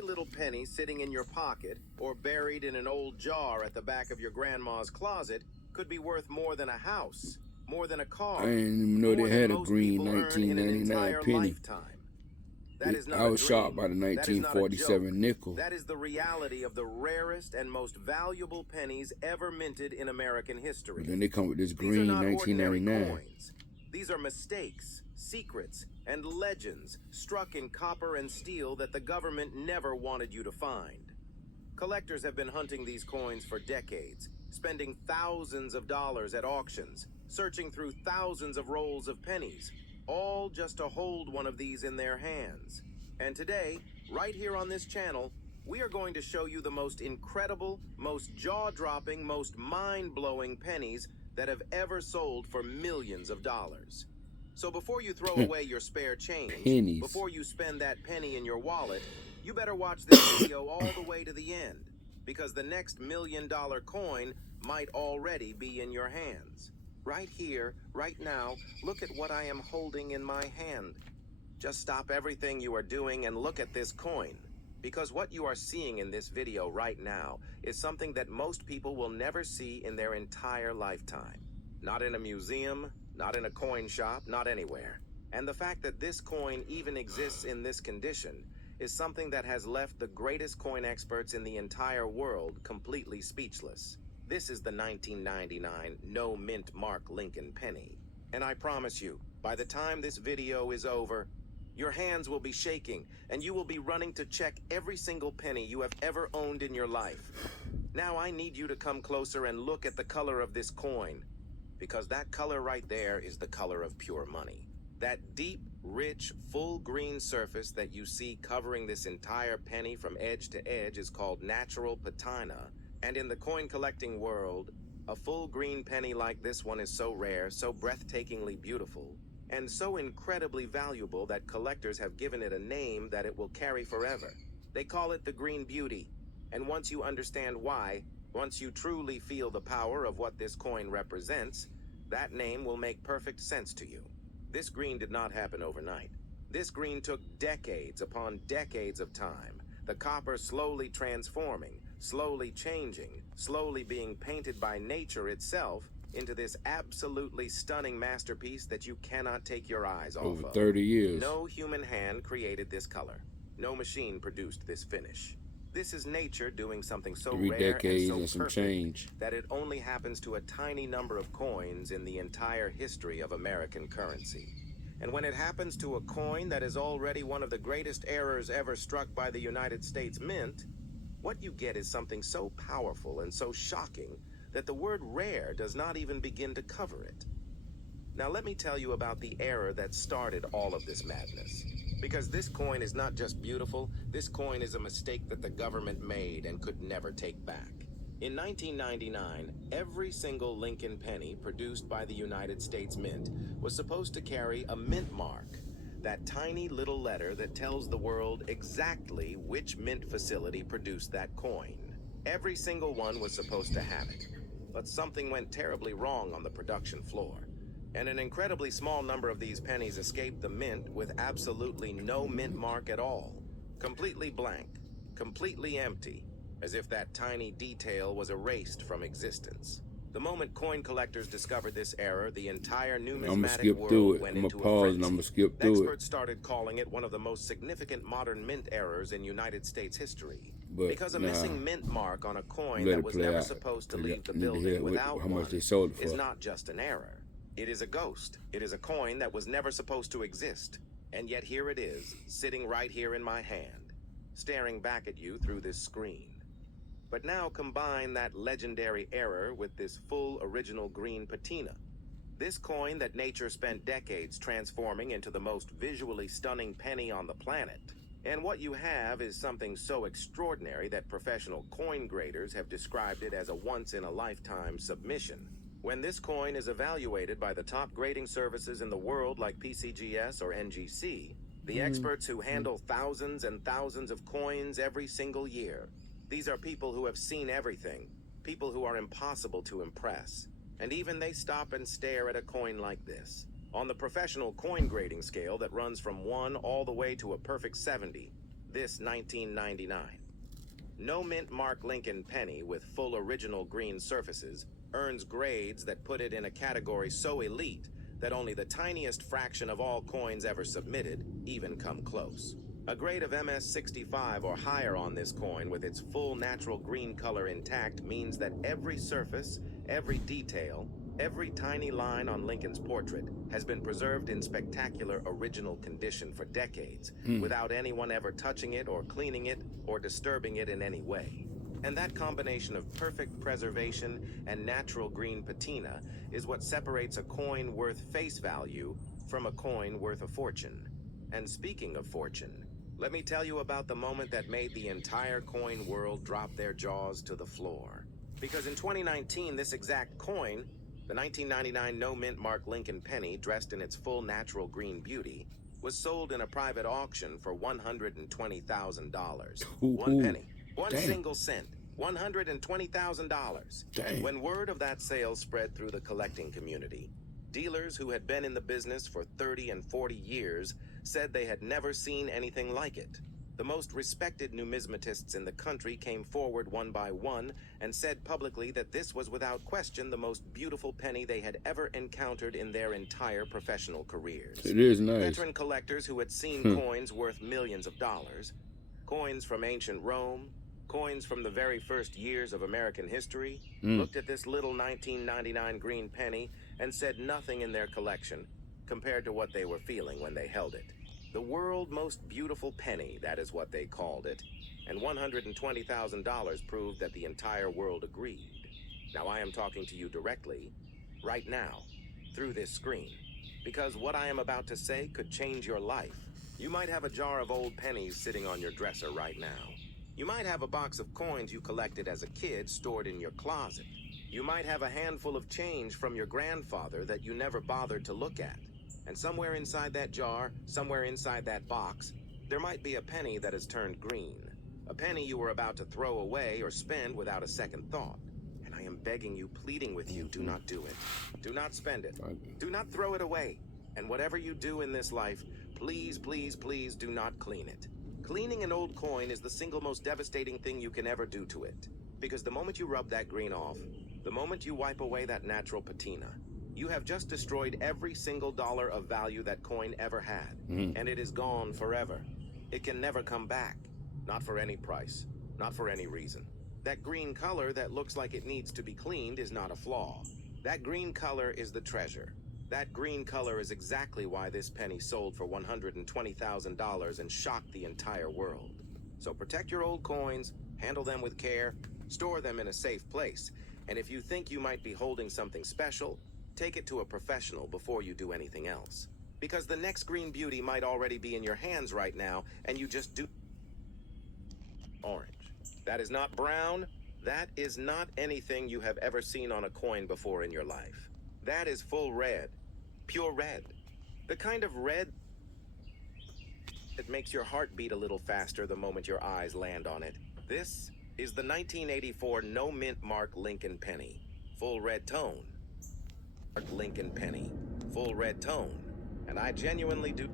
little penny sitting in your pocket or buried in an old jar at the back of your grandma's closet could be worth more than a house, more than a car, I didn't even know more they than had a most green people earn in an 1999 entire penny. lifetime. That is not I a was shocked dream. by the That is not a joke. 1947 nickel. That is the reality of the rarest and most valuable pennies ever minted in American history. But then they come with this These are green not ordinary 1999. coins. These are mistakes, secrets, and legends struck in copper and steel that the government never wanted you to find. Collectors have been hunting these coins for decades, spending thousands of dollars at auctions, searching through thousands of rolls of pennies, all just to hold one of these in their hands. And today, right here on this channel, we are going to show you the most incredible, most jaw-dropping, most mind-blowing pennies that have ever sold for millions of dollars. So before you throw away your spare change, Pennies. before you spend that penny in your wallet, you better watch this video all the way to the end, because the next $1 million coin might already be in your hands. Right here, right now, look at what I am holding in my hand. Just stop everything you are doing and look at this coin. Because what you are seeing in this video right now is something that most people will never see in their entire lifetime. Not in a museum, not in a coin shop, not anywhere. And the fact that this coin even exists in this condition is something that has left the greatest coin experts in the entire world completely speechless. This is the 1999 no mint mark Lincoln penny. And I promise you, by the time this video is over, your hands will be shaking and you will be running to check every single penny you have ever owned in your life. Now I need you to come closer and look at the color of this coin, because that color right there is the color of pure money. That deep, rich, full green surface that you see covering this entire penny from edge to edge is called natural patina. And in the coin collecting world, a full green penny like this one is so rare, so breathtakingly beautiful, and so incredibly valuable that collectors have given it a name that it will carry forever. They call it the Green Beauty. And once you understand why, once you truly feel the power of what this coin represents, that name will make perfect sense to you. This green did not happen overnight. This green took decades upon decades of time. The copper slowly transforming, slowly changing, slowly being painted by nature itself into this absolutely stunning masterpiece that you cannot take your eyes off of. Over 30 years. No human hand created this color. No machine produced this finish. This is nature doing something so 3 rare decades and and so some perfect change. that it only happens to a tiny number of coins in the entire history of American currency. And when it happens to a coin that is already one of the greatest errors ever struck by the United States Mint, what you get is something so powerful and so shocking that the word rare does not even begin to cover it. Now let me tell you about the error that started all of this madness. Because this coin is not just beautiful, this coin is a mistake that the government made and could never take back. In 1999, every single Lincoln penny produced by the United States Mint was supposed to carry a mint mark, that tiny little letter that tells the world exactly which mint facility produced that coin. Every single one was supposed to have it, but something went terribly wrong on the production floor. And an incredibly small number of these pennies escaped the mint with absolutely no mint mark at all. Completely blank, completely empty, as if that tiny detail was erased from existence. The moment coin collectors discovered this error, the entire numismatic world went into a frenzy. I'm gonna skip through it. Experts started calling it one of the most significant modern mint errors in United States history. But Because a missing mint mark on a coin let that it was play never out. supposed to You leave the need to hear building without how much one they sold it is for. not just an error. It is a ghost. It is a coin that was never supposed to exist. And yet here it is, sitting right here in my hand, staring back at you through this screen. But now combine that legendary error with this full original green patina. This coin that nature spent decades transforming into the most visually stunning penny on the planet. And what you have is something so extraordinary that professional coin graders have described it as a once-in-a-lifetime submission. When this coin is evaluated by the top grading services in the world like PCGS or NGC, the experts who handle thousands and thousands of coins every single year, these are people who have seen everything, people who are impossible to impress. And even they stop and stare at a coin like this. On the professional coin grading scale that runs from 1 all the way to a perfect 70, this 1999. No mint mark Lincoln penny with full original green surfaces earns grades that put it in a category so elite that only the tiniest fraction of all coins ever submitted even come close. A grade of MS65 or higher on this coin with its full natural green color intact means that every surface, every detail, every tiny line on Lincoln's portrait has been preserved in spectacular original condition for decades, without anyone ever touching it or cleaning it or disturbing it in any way. And that combination of perfect preservation and natural green patina is what separates a coin worth face value from a coin worth a fortune. And speaking of fortune, let me tell you about the moment that made the entire coin world drop their jaws to the floor. Because in 2019, this exact coin, the 1999 no mint mark Lincoln penny dressed in its full natural green beauty, was sold in a private auction for $120,000. One penny, one single cent, $120,000. When word of that sale spread through the collecting community, dealers who had been in the business for 30 and 40 years said they had never seen anything like it. The most respected numismatists in the country came forward one by one and said publicly that this was without question the most beautiful penny they had ever encountered in their entire professional careers. It is nice. Veteran collectors who had seen coins worth millions of dollars, coins from ancient Rome, coins from the very first years of American history, looked at this little 1999 green penny and said nothing in their collection compared to what they were feeling when they held it. The world's most beautiful penny, that is what they called it, and $120,000 proved that the entire world agreed. Now I am talking to you directly, right now, through this screen, because what I am about to say could change your life. You might have a jar of old pennies sitting on your dresser right now. You might have a box of coins you collected as a kid stored in your closet. You might have a handful of change from your grandfather that you never bothered to look at. And somewhere inside that jar, somewhere inside that box, there might be a penny that has turned green. A penny you were about to throw away or spend without a second thought. And I am begging you, pleading with you, do not do it. Do not spend it. Do not throw it away. And whatever you do in this life, please, please, please do not clean it. Cleaning an old coin is the single most devastating thing you can ever do to it. Because the moment you rub that green off, the moment you wipe away that natural patina, you have just destroyed every single dollar of value that coin ever had. And it is gone forever. It can never come back. Not for any price. Not for any reason. That green color that looks like it needs to be cleaned is not a flaw. That green color is the treasure. That green color is exactly why this penny sold for $120,000 and shocked the entire world. So protect your old coins, handle them with care, store them in a safe place, and if you think you might be holding something special, take it to a professional before you do anything else. Because the next green beauty might already be in your hands right now, and you just do... Orange. That is not brown. That is not anything you have ever seen on a coin before in your life. That is full red. Pure red. The kind of red that makes your heart beat a little faster the moment your eyes land on it. This is the 1984 no mint mark Lincoln penny. Full red tone. Lincoln penny, full red tone, and I genuinely do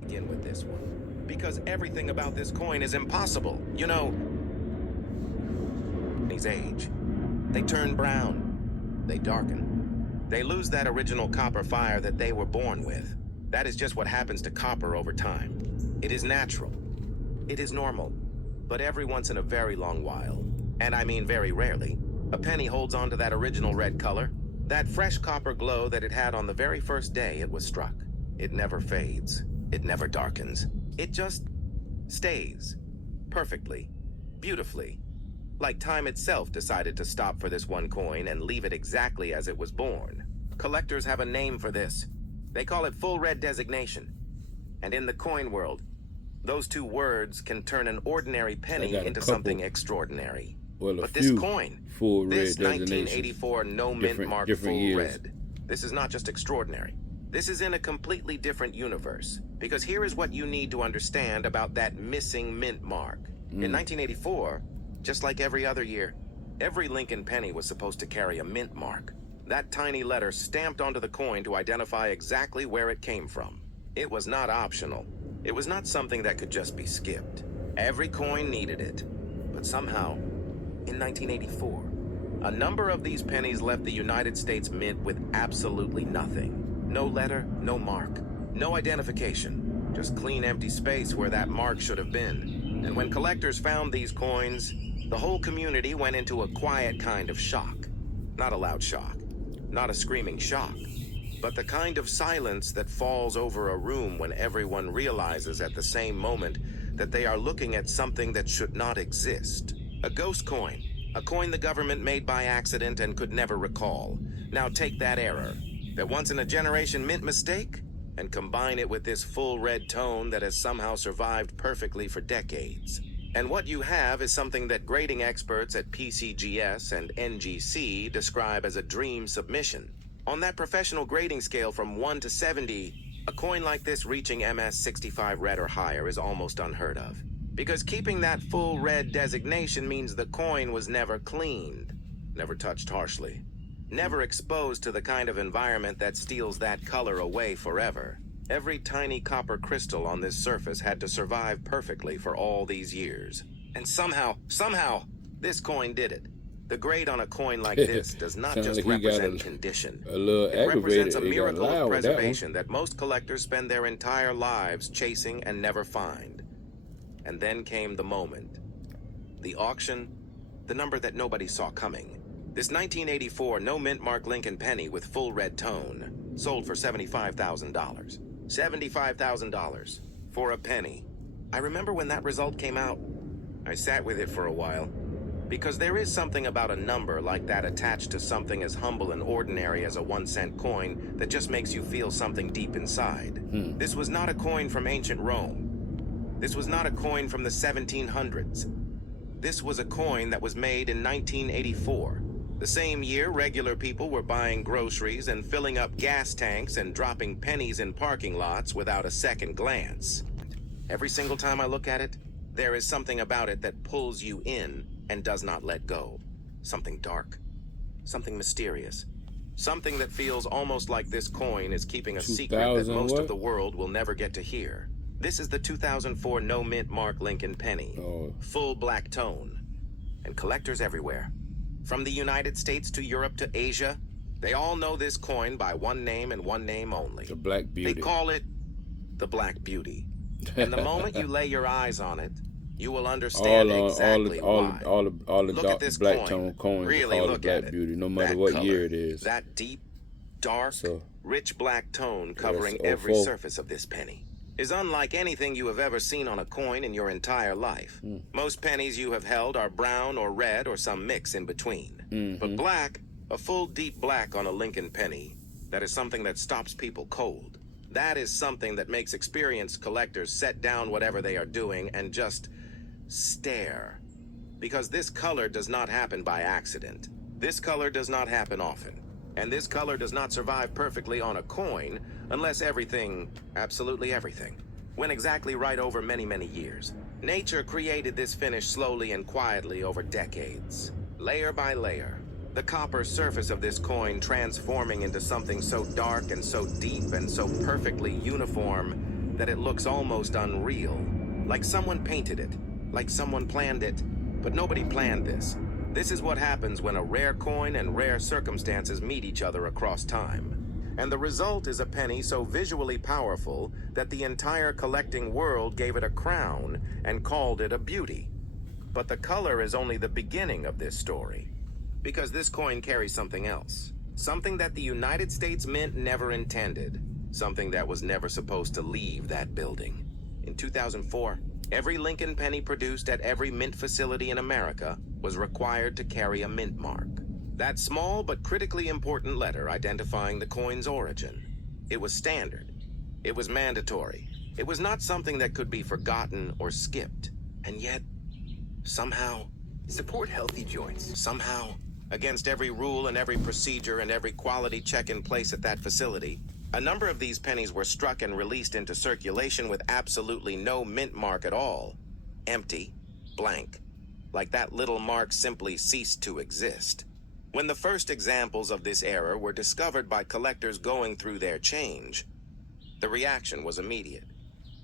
begin with this one because everything about this coin is impossible. You know, his age, they turn brown, they darken, they lose that original copper fire that they were born with. That is just what happens to copper over time. It is natural, it is normal, but every once in a very long while, and I mean very rarely, a penny holds on to that original red color. That fresh copper glow that it had on the very first day it was struck. It never fades. It never darkens. It just stays. Perfectly. Beautifully. Like time itself decided to stop for this one coin and leave it exactly as it was born. Collectors have a name for this. They call it full red designation. And in the coin world, those two words can turn an ordinary penny into something extraordinary. But this coin, this 1984 no mint mark full red, this is not just extraordinary. This is in a completely different universe. Because here is what you need to understand about that missing mint mark. In 1984, just like every other year, every Lincoln penny was supposed to carry a mint mark. That tiny letter stamped onto the coin to identify exactly where it came from. It was not optional. It was not something that could just be skipped. Every coin needed it. But somehow, in 1984, a number of these pennies left the United States Mint with absolutely nothing. No letter, no mark, no identification, just clean empty space where that mark should have been. And when collectors found these coins, the whole community went into a quiet kind of shock. Not a loud shock, not a screaming shock, but the kind of silence that falls over a room when everyone realizes at the same moment that they are looking at something that should not exist. A ghost coin. A coin the government made by accident and could never recall. Now take that error, that once-in-a-generation mint mistake, and combine it with this full red tone that has somehow survived perfectly for decades. And what you have is something that grading experts at PCGS and NGC describe as a dream submission. On that professional grading scale from 1 to 70, a coin like this reaching MS65 red or higher is almost unheard of. Because keeping that full red designation means the coin was never cleaned, never touched harshly, never exposed to the kind of environment that steals that color away forever. Every tiny copper crystal on this surface had to survive perfectly for all these years. And somehow, this coin did it. The grade on a coin like this does not just represent condition. It represents a miracle of preservation that most collectors spend their entire lives chasing and never find. And then came the moment. The auction, the number that nobody saw coming. This 1984 no mint mark Lincoln penny with full red tone sold for $75,000. $75,000 for a penny. I remember when that result came out, I sat with it for a while. Because there is something about a number like that attached to something as humble and ordinary as a 1-cent coin that just makes you feel something deep inside. This was not a coin from ancient Rome. This was not a coin from the 1700s. This was a coin that was made in 1984. The same year regular people were buying groceries and filling up gas tanks and dropping pennies in parking lots without a second glance. Every single time I look at it, there is something about it that pulls you in and does not let go. Something dark, something mysterious, something that feels almost like this coin is keeping a secret that most of the world will never get to hear. This is the 2004 no mint mark Lincoln penny, full black tone, and collectors everywhere, from the United States to Europe to Asia, they all know this coin by one name and one name only. The Black Beauty. They call it the Black Beauty. And the moment you lay your eyes on it, you will understand exactly why. All the look dark at this black tone coins really are called look the Black at it. Beauty, no matter That what color, year it is. That deep, dark, So, rich black tone covering yes, every 04. surface of this penny is unlike anything you have ever seen on a coin in your entire life. Most pennies you have held are brown or red or some mix in between. But black, a full deep black on a Lincoln penny, that is something that stops people cold. That is something that makes experienced collectors set down whatever they are doing and just stare. Because this color does not happen by accident. This color does not happen often. And this color does not survive perfectly on a coin unless everything, absolutely everything, went exactly right over many, many years. Nature created this finish slowly and quietly over decades, layer by layer. The copper surface of this coin transforming into something so dark and so deep and so perfectly uniform that it looks almost unreal. Like someone painted it, like someone planned it, but nobody planned this. This is what happens when a rare coin and rare circumstances meet each other across time. And the result is a penny so visually powerful that the entire collecting world gave it a crown and called it a beauty. But the color is only the beginning of this story. Because this coin carries something else. Something that the United States Mint never intended. Something that was never supposed to leave that building. In 2004, every Lincoln penny produced at every mint facility in America was required to carry a mint mark. That small but critically important letter identifying the coin's origin. It was standard. It was mandatory. It was not something that could be forgotten or skipped. And yet, somehow, support healthy joints. Somehow, against every rule and every procedure and every quality check in place at that facility, a number of these pennies were struck and released into circulation with absolutely no mint mark at all. Empty, blank, like that little mark simply ceased to exist. When the first examples of this error were discovered by collectors going through their change, the reaction was immediate.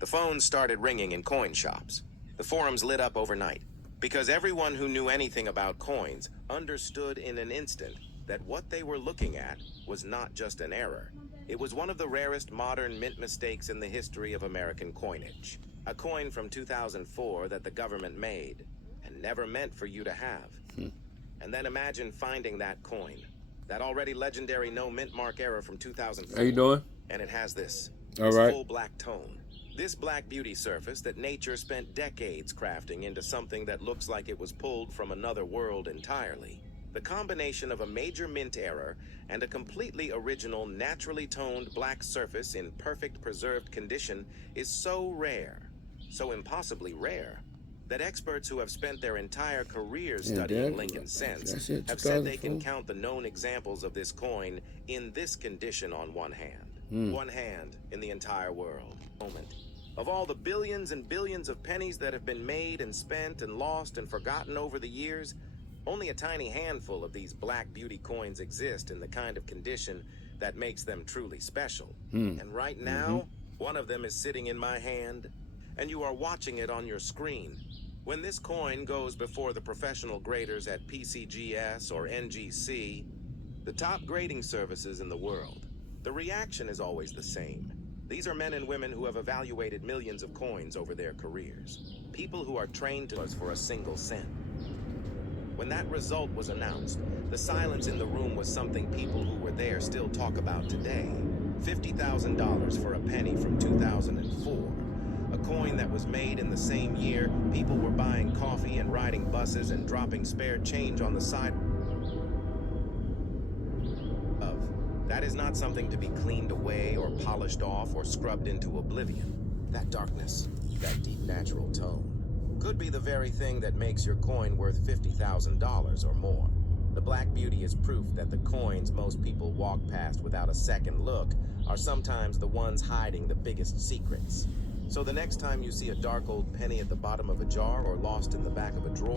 The phones started ringing in coin shops. The forums lit up overnight, because everyone who knew anything about coins understood in an instant that what they were looking at was not just an error. It was one of the rarest modern mint mistakes in the history of American coinage. A coin from 2004 that the government made and never meant for you to have. And then imagine finding that coin, that already legendary no mint mark error from 2004. How you doing? And it has this All right. full black tone. This black beauty surface that nature spent decades crafting into something that looks like it was pulled from another world entirely. The combination of a major mint error and a completely original, naturally toned black surface in perfect preserved condition is so rare, so impossibly rare, that experts who have spent their entire careers studying Lincoln cents have said they can count the known examples of this coin in this condition on one hand. One hand in the entire world. Of all the billions and billions of pennies that have been made and spent and lost and forgotten over the years, only a tiny handful of these black beauty coins exist in the kind of condition that makes them truly special. And right now, one of them is sitting in my hand, and you are watching it on your screen. When this coin goes before the professional graders at PCGS or NGC, the top grading services in the world, the reaction is always the same. These are men and women who have evaluated millions of coins over their careers. People who are trained to us for a single cent. When that result was announced, the silence in the room was something people who were there still talk about today. $50,000 for a penny from 2004. A coin that was made in the same year people were buying coffee and riding buses and dropping spare change on the side of. That is not something to be cleaned away or polished off or scrubbed into oblivion. That darkness, that deep natural tone, could be the very thing that makes your coin worth $50,000 or more. The black beauty is proof that the coins most people walk past without a second look are sometimes the ones hiding the biggest secrets. So the next time you see a dark old penny at the bottom of a jar or lost in the back of a drawer,